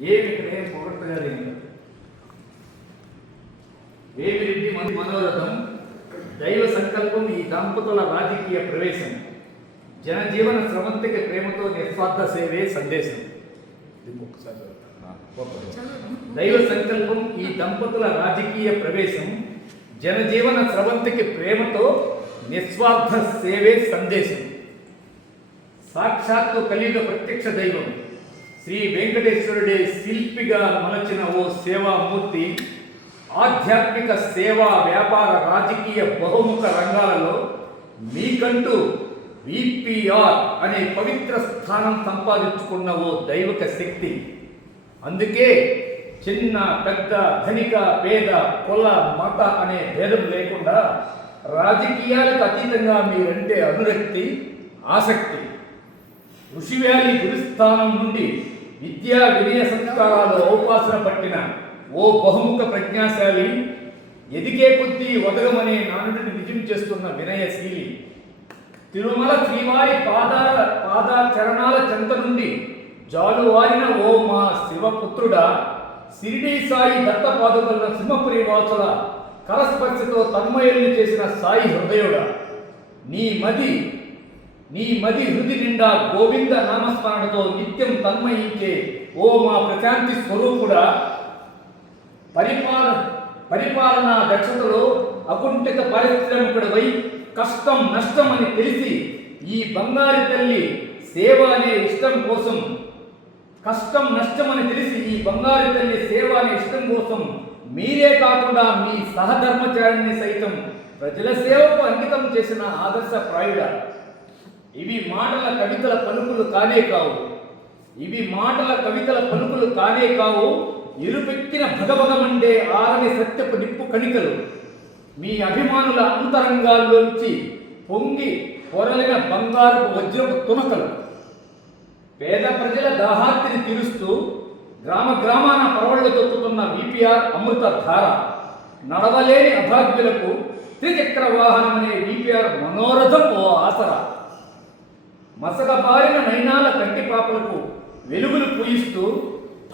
ఏమి ఇక్కడ ఏం పొగడతగా వేమిరెడ్డి మంది మనోరథం దైవ సంకల్పం ఈ దంపతుల రాజకీయ ప్రవేశం. జనజీవన స్రవంతికి ప్రేమతో నిస్వార్థ సేవే సందేశం. దైవ సంకల్పం ఈ దంపతుల రాజకీయ ప్రవేశం జనజీవన స్రవంతికి ప్రేమతో నిస్వార్థ సేవే సందేశం. సాక్షాత్తు కలియుగ ప్రత్యక్ష దైవం. శ్రీ వెంకటేశ్వరుడే శిల్పిగా మలచిన ఓ సేవామూర్తి ఆధ్యాత్మిక సేవా వ్యాపార రాజకీయ బహుముఖ రంగాలలో మీకంటూ విపిఆర్ అనే పవిత్ర స్థానం సంపాదించుకున్న ఓ దైవక శక్తి. అందుకే చిన్న పెద్ద ధనిక పేద కుల మత అనే భేదం లేకుండా రాజకీయాలకు అతీతంగా మీరంటే అనురక్తి ఆసక్తి. ఋషివ్యాలి గురుస్థానం నుండి విద్యా వినయ సంస్కారాలు ఔపాసన పట్టిన ఓ బహుముఖ ప్రజ్ఞాశాలి ఎదిగే కొద్దీ వదగమనే నానుడిని నిజం చేస్తున్న వినయశీలి తిరుమల శ్రీవారి పాదాల పాదా చరణాల చెంత నుండి జాలువారిన ఓ మా శివపుత్రుడా సిరిడి సాయి దత్తపాదుకున్న సింహపురి వాసుల కరస్పర్శతో తన్మయుల్ని చేసిన సాయి హృదయుడా. నీ మది నీ మది హృది నిండా గోవింద నామస్మరణతో నిత్యం తన్మయించే ఓ మా ప్రశాంతి స్వరూపుడా పరిపాల పరిపాలనా దక్షతలో అకుంఠిత పారిశ్రామికుడివై కష్టం నష్టం అని తెలిసి ఈ బంగారు తల్లి సేవ అనే ఇష్టం కోసం కష్టం నష్టం అని తెలిసి ఈ బంగారు తల్లి సేవ అనే ఇష్టం కోసం మీరే కాకుండా మీ సహధర్మచారిని సైతం ప్రజల సేవకు అంకితం చేసిన ఆదర్శ ప్రాయుడ. ఇవి మాటల కవితల పలుకులు కానే కావు. ఇవి మాటల కవితల పలుకులు కానే కావు. ఎరుపెక్కిన భగభగమండే ఆరని సత్యపు నిప్పు కణికలు. మీ అభిమానుల అంతరంగాల్లోంచి పొంగి పొరలిన బంగారపు వజ్రపు తునకలు. పేద ప్రజల దాహార్తిని తీరుస్తూ గ్రామ గ్రామాన పరవళ్ళు తొక్కుతున్న విపిఆర్ అమృత ధార. నడవలేని అభాగ్యులకు త్రిచక్ర వాహనం అనే విపిఆర్ మనోరథం ఓ ఆసరా. మసకబారిన నయనాల కంటి పాపలకు వెలుగులు పూయిస్తూ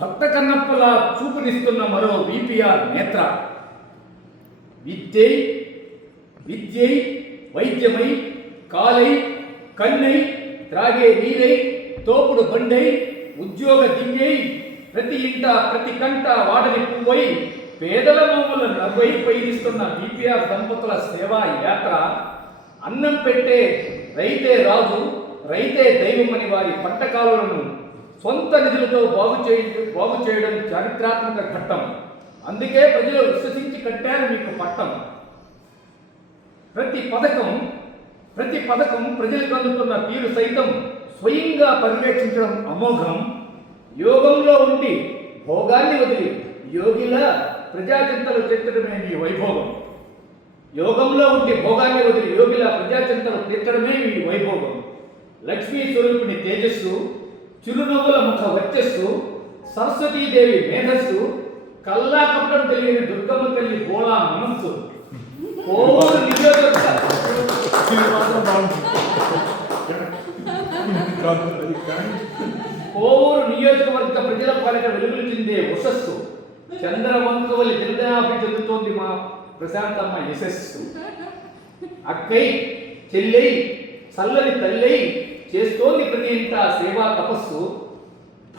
భక్త కన్నప్పలా చూపునిస్తున్న మరో విపిఆర్ నేత్ర. విద్యై విద్యై వైద్యమై కాలై కన్నై త్రాగే నీరై తోపుడు బండై ఉద్యోగ దివ్యై ప్రతి ఇంట ప్రతి కంట వాడని పువ్వై పేదల మమ్మల నవ్వై పయనిస్తున్న బీపీఆర్ దంపతుల సేవా యాత్ర అన్నం పెట్టే రైతే రాజు రైతే దైవమని వారి పంట కాలువలను సొంత నిధులతో బాగు చేయ బాగు చేయడం చారిత్రాత్మక ఘట్టం. అందుకే ప్రజలు విశ్వసించి కట్టారు మీకు పట్టం. ప్రతి పథకం ప్రతి పథకం ప్రజలకు అందుతున్న తీరు సైతం స్వయంగా పర్యవేక్షించడం అమోఘం. యోగంలో ఉండి భోగాన్ని వదిలి యోగిలా ప్రజాచింతలు తీర్చడమే మీ వైభోగం. యోగంలో ఉండి భోగాన్ని వదిలి యోగిలా ప్రజాచింతలు తీర్చడమే మీ వైభోగం. లక్ష్మీ స్వరూపిణి తేజస్సు చిరునవ్వుల ముఖ వర్చస్సు సరస్వతీదేవి మేధస్సు కల్లా కప్పడం తెలియని దుర్గమ్మ తల్లి గోళా మనస్సు. కోవూరు నియోజకవర్గ ప్రజల పాలిట వెలుగులు చెందే ఉషస్సు. చంద్రవంకవలి దినదినాభి చెందుతోంది మా ప్రశాంతమ్మ యశస్సు. అక్కై చెల్లై చల్లని తల్లై చేస్తోంది ప్రతి ఇంట సేవా తపస్సు.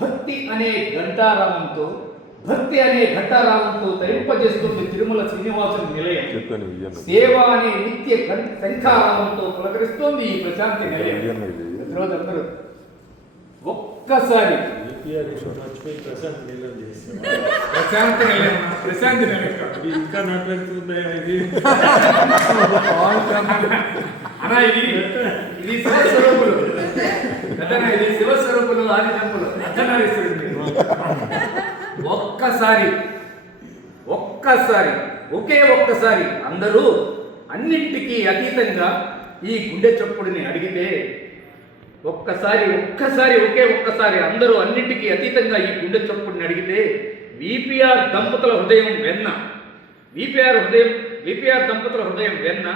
భక్తి అనే ఘంటారామంతో భక్తి అనే ఘంటారామంతో తరింపజేస్తుంది తిరుమల శ్రీనివాసుని నిలయం. సేవ అనే నిత్య శంఖారావంతో పులకరిస్తోంది ఈ ప్రశాంతి నిలయం. ఈరోజు అందరూ ఒక్కసారి. ప్రశాంత్ నిలయం ప్రశాంతి నిలయం ఇంకా అన్నా ఇది ఇది శివస్వరూపులు. అతనా ఇది శివస్వరూపులు ఆది టెంపుల్. అర్ధనారీశ్వరుడు ఒక్కసారి ఒక్కసారి ఒకే ఒక్కసారి అందరూ అన్నింటికీ అతీతంగా ఈ గుండె చప్పుడిని అడిగితే ఒక్కసారి ఒక్కసారి ఒకే ఒక్కసారి అందరూ అన్నింటికీ అతీతంగా ఈ గుండె చప్పుడిని అడిగితే విపిఆర్ దంపతుల హృదయం వెన్న. విపిఆర్ హృదయం విపిఆర్ దంపతుల హృదయం వెన్న.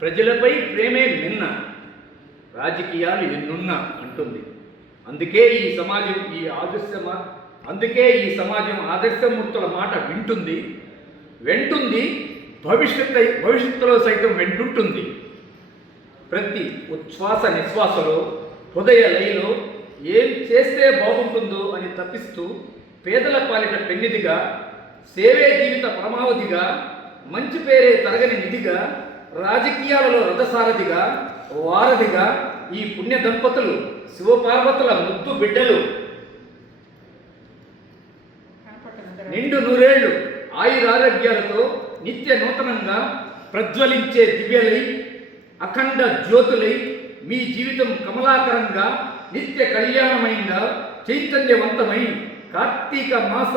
ప్రజలపై ప్రేమే నిన్న రాజకీయాలు ఎన్నున్నా అంటుంది. అందుకే ఈ సమాజం ఈ ఆదర్శ అందుకే ఈ సమాజం ఆదర్శమూర్తుల మాట వింటుంది వెంటుంది భవిష్యత్ భవిష్యత్తులో సైతం వెంటుంటుంది. ప్రతి ఉచ్ఛ్వాస నిశ్వాసలో హృదయ లయలో ఏం చేస్తే బాగుంటుందో అని తప్పిస్తూ పేదల పాలిట పెన్నిదిగా సేవే జీవిత పరమావధిగా మంచి పేరే తరగని నిధిగా రాజకీయాలలో రథసారథిగా వారధిగా ఈ పుణ్య దంపతులు శివపార్వతుల ముద్దు బిడ్డలు. నిండు నూరేళ్ళు ఆయురారోగ్యాలతో నిత్య నూతనంగా ప్రజ్వలించే దివ్యలై అఖండ జ్యోతులై మీ జీవితం కమలాకరంగా నిత్య కళ్యాణమైందా చైతన్యవంతమై. కార్తీక మాస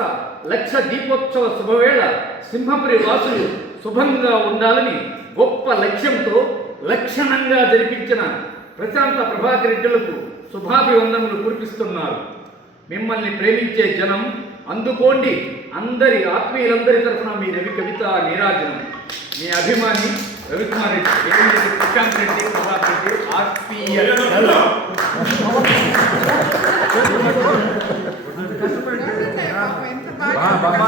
లక్ష దీపోత్సవ శుభవేళ సింహపురి వాసులు శుభంగా ఉండాలని గొప్ప లక్ష్యంతో లక్షణంగా జరిపించిన ప్రశాంత ప్రభాకర్ రెడ్డిలకు శుభాభివందనలు కురిపిస్తున్నారు. మిమ్మల్ని ప్రేమించే జనం అందుకోండి. అందరి ఆత్మీయులందరి తరఫున మీ రవి కవిత నీరాజనం. మీ అభిమాని రవికుమార్ రెడ్డి ప్రశాంత్ రెడ్డి ప్రభాకర్ రెడ్డి ఆత్మీయ